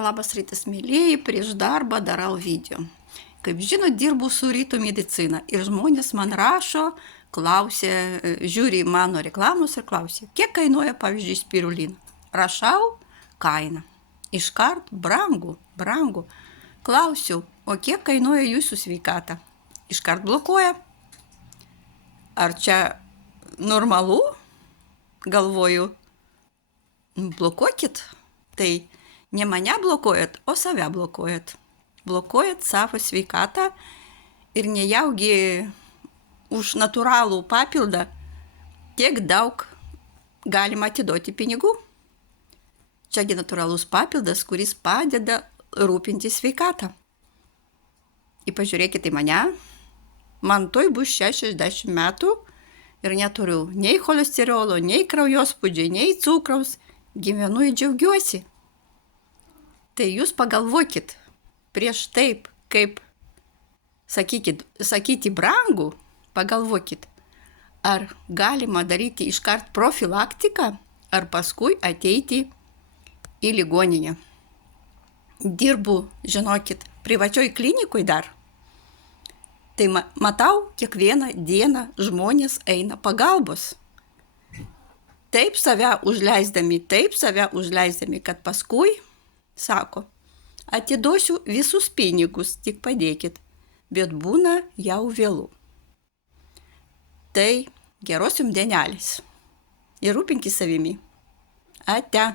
Labas rytas, mėlyjeji, prieš darbą darau video. Kaip žinot, dirbu su rytų medicina ir žmonės man rašo, klausia, žiūri mano reklamos ir klausia, kiek kainuoja, pavyzdžiui, spirulina. Rašau kainą. Iškart brangu. Klausiu, o kiek kainuoja jūsų sveikata? Iškart blokuoja. Ar čia normalu? Galvoju, blokuokit. Tai ne mane blokuojat, o save blokuojat. Blokuojat savo sveikatą ir nejaugi už natūralų papildą tiek daug galima atiduoti pinigų. Čiagi natūralus papildas, kuris padeda rūpinti sveikatą. Ir pažiūrėkite į mane, man tuoj bus 60 metų ir neturiu nei cholesterolo, nei kraujospūdžio, nei cukraus, gyvenu ir džiaugiuosi. Tai jūs pagalvokit, prieš taip, kaip sakyti brangu, pagalvokit, ar galima daryti iškart profilaktiką, ar paskui ateiti į ligoninę. Dirbu, žinokit, privačioj klinikoj dar. Tai matau, kiekvieną dieną žmonės eina pagalbos. Taip save užleisdami, kad paskui sako, atiduosiu visus pinigus, tik padėkit, bet būna jau vėlu. Tai geros jums dienelės ir rūpinkis savimi. Ate.